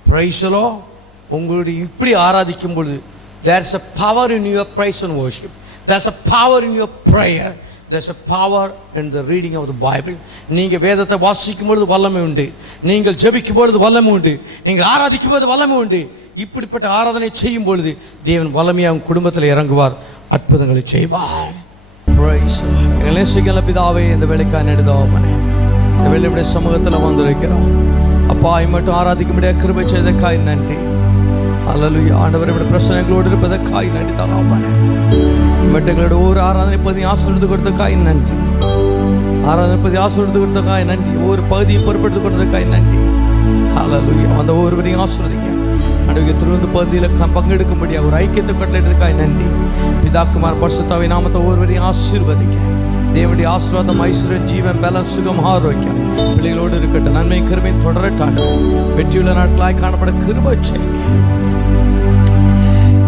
Price the Lord. உங்களுடைய இப்படி ஆராதிக்கும் பொழுது there's a power in your praise and worship, there's a power in your prayer, there's a power in the reading of the Bible. நீங்கள் வேதத்தை வாசிக்கும் பொழுது வல்லமை உண்டு, நீங்கள் ஜெபிக்கும் பொழுது வல்லமை உண்டு, நீங்கள் ஆராதிக்கும் போது வல்லமை உண்டு. இப்படிப்பட்ட ஆராதனை செய்யும் பொழுது தேவன் வல்லமையாக உங்கள் குடும்பத்தில் இறங்குவார், அற்புதங்களை செய்வார். பிதாவே, இந்த வேலைக்கான நெடுதாவனே, இந்த வேலையுடைய சமூகத்தில் வந்திருக்கிறோம். அப்பா, மட்டும் ஆராதிக்க முடியாத கிருபை செய்தக்காய் நன்றி. அல்லேலூயா. ஆண்டவரை பிரச்சனைகளோடு இருப்பதற்காய் நன்றி தகப்பனே. மட்டும் எங்களோட ஒரு ஆராதனை பகுதியை ஆசீர்வதித்து கொடுத்தக்காய் நன்றி. ஆராதனை பகுதியை ஆசீர்வதித்து கொடுத்தக்காய் நன்றி. ஒரு பகுதியை பொறுப்பெடுத்து கொண்டதற்காய் நன்றி. அல்லேலூயா. அந்த ஒருவரையும் ஆசீர்வதிங்க. நடுவே திருவந்து பகுதியில் பங்கெடுக்கும்படியாக ஒரு ஐக்கியத்தை கட்டளையிட்டதற்காய் நன்றி. பிதாக்குமார் பரிசுத்தாவை நாமத்தை ஒருவரையும் ஆசீர்வதிக்கிறேன். தேவனுடைய ஆசீர்வாதம், ஐஸ்வர்யம், ஜீவன், பலம், சுகம், ஆரோக்கியம் பிள்ளைகளோடு இருக்கட்டும். நன்மை கிருபையும் தொடரட்டாண்டு வெற்றியுள்ள நாட்களாய் காணப்பட கிருபை செய்யுங்க.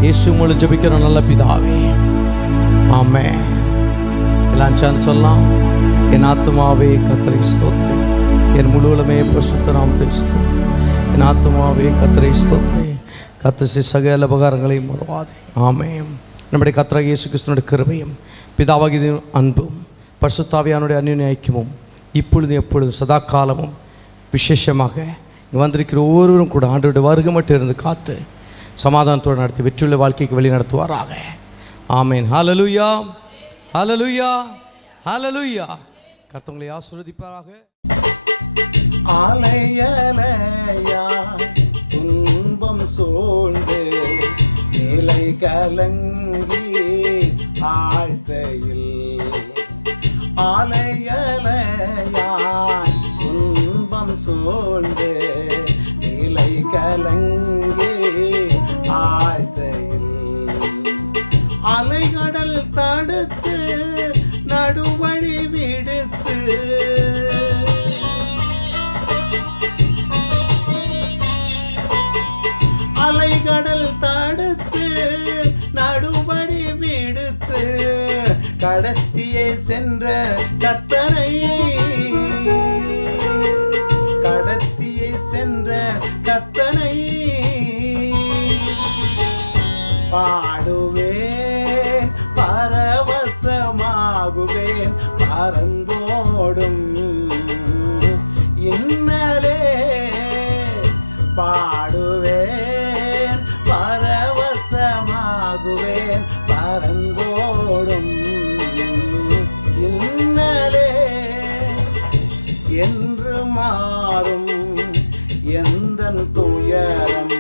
இயேசு மூலம் ஜெபிக்கிறோம் நல்ல பிதாவே, ஆமென். எல்லாம் சேர்ந்து சொல்லலாம். என் ஆத்துமாவே கர்த்தரை ஸ்தோத்திரி, என் முழுவலுமே பரிசுத்த நாமத்தை ஸ்தோத்திரி. என் ஆத்துமாவே கர்த்தரை ஸ்தோத்திரி, கர்த்தர் சகல உபகாரங்களையும் மறவாதே. ஆமென். நம்முடைய கர்த்தராகிய இயேசு கிறிஸ்துவினுடைய கிருபையும் பிதாவாகிய அன்பும் பரிசுத்தாவியானுடைய அந்யோன்ய ஐக்கியமும் இப்பொழுதும் எப்பொழுதும் சதா காலமும் விசேஷமாக வந்திருக்கிற ஒவ்வொருவரும் கூட ஆண்டவருடைய வருகை மட்டும் இருந்து காத்து சமாதானத்தோடு நடத்தி வெற்றியுள்ள வாழ்க்கைக்கு வழி நடத்துவாராக. ஆமென். ஹல்லேலூயா, ஹல்லேலூயா, ஹல்லேலூயா. கர்த்தர் உங்களை ஆசீர்வதிப்பாராக. துன்பம் சூழ்ந்து நிலை கலங்கி ஆழ்த்தையில் ஆலையலையாய் துன்பம் சூழ்ந்து நிலை கலங்கி ஆழ்த்தையில் அலைகடல் தடுத்து நடுவழி விடுத்து அலைகடல் தடுத்து நடுவழி விடுத்து கடத்தியே சென்ற கர்த்தரை கடத்தியே சென்ற கர்த்தரை பாடுவேன், பரவசமாகுவேன், பறந்தோடும் இன்னலே பாடுவேன், பரவசமாகுவேன், பறந்தோடும் இன்னலே என்று மாறும் எந்தன் துயரம்